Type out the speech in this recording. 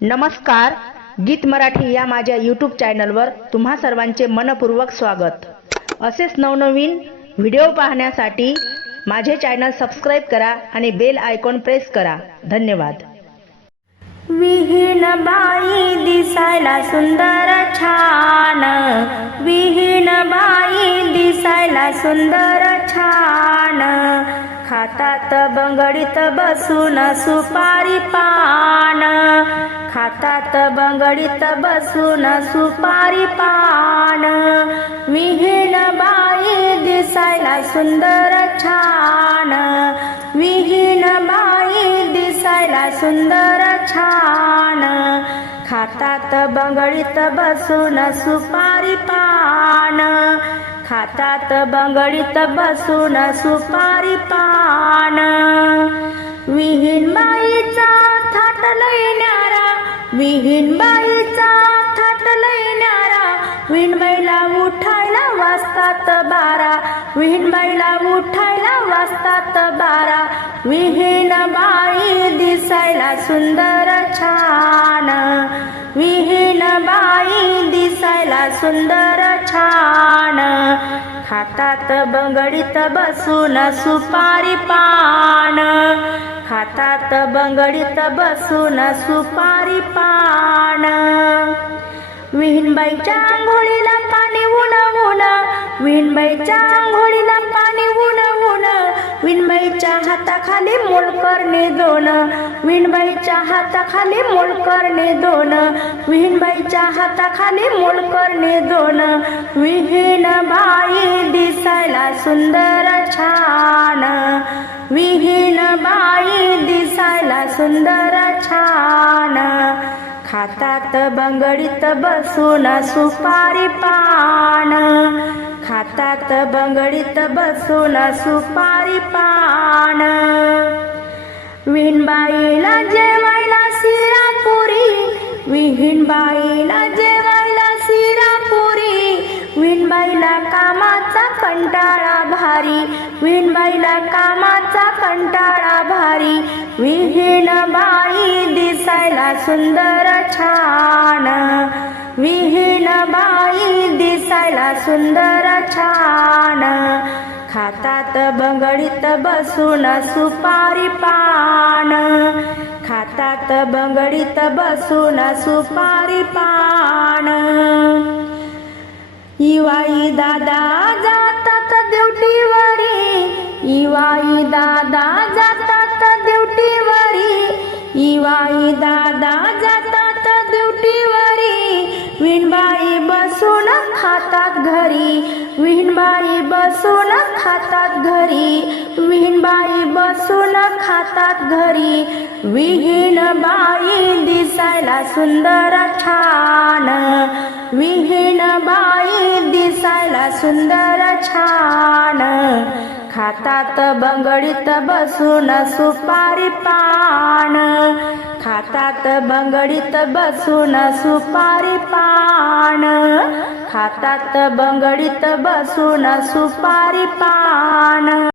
नमस्कार, गीत मराठी या माझ्या यूट्यूब चॅनलवर तुम्हा सर्वांचे मनपूर्वक स्वागत। असेच नवनवीन व्हिडिओ पाहण्यासाठी माझे चॅनल सबस्क्राइब करा आणि बेल आयकॉन प्रेस करा। धन्यवाद। विहीण बाई दिसायला सुंदर छान, विहीण बाई दिसायला सुंदर छान, खातात बंगडीत बसून सुपारी पान, खातात बंगडीत बसून सुपारी पान, विहीण बाई दिसायला सुंदर छान, विहीण बाई दिसायला सुंदर छान, खातात बंगडीत बसून सुपारी पान, खातात बंगडीत बसून सुपारी पान, विहीण बाईचा थाट लय न्यारा, विहीण बाईचा थाट लय न्यारा, विहीण बाईला उठायला वाजतात बारा, विहीण बाईला उठायला वाजतात बारा, विहीण बाई दिसायला सुंदर छान, विहीण बाई दिसायला सुंदर छान, खातात बंगडीत बसून सुपारी पान, खातात बंगडीत बसून सुपारी पान, विहीण बाईच्या आंघोळीला पाणी ऊन ऊन, विहीण बाईच्या आंघोळीला पाणी ऊन ऊन, विहीण बाईच्या हाताखाली मोलकरणे दोन, विहीण बाईच्या हाताखाली मोलकरणे दोन, विहीण बाईच्या हाताखाली मोलकरणे दोन, विहीण बाई दिसायला सुंदर छान, विहीण बाई दिसायला सुंदर छान, खातात बंगडीत बसून सुपारी पान, खातात बंगडीत बसून सुपारी पान, विहीण बाईला जेवायला शिरा पुरी, विहीण बाईला जेवायला शिरा पुरी, विहीण बाईला कामाचा कंटाळा भारी, विहीण बाईला कामाचा कंटाळा भारी, विहीण बाई दिसायला सुंदर छान, विहीण बाई दिसायला सुंदर छान, खातात बंगडीत बसून सुपारी पान, खातात बंगडीत बसून सुपारी पान, इवाई दादा जातात ड्युटीवरी, इवाई दादा जातात ड्युटीवरी, इवाई दादा जातात ड्युटीवरी, विहीण बाई बसून खातात घरी, विहीण बाई बसून खातात घरी, विहीण बाई बसून खातात घरी, विहीण बाई दिसायला सुंदर छान, विहीण बाई दिसायला सुंदर छान, खातात बंगडीत बसून सुपारी पान, खातात बंगडीत बसून सुपारी पान, खातात बंगडीत बसून सुपारी पान।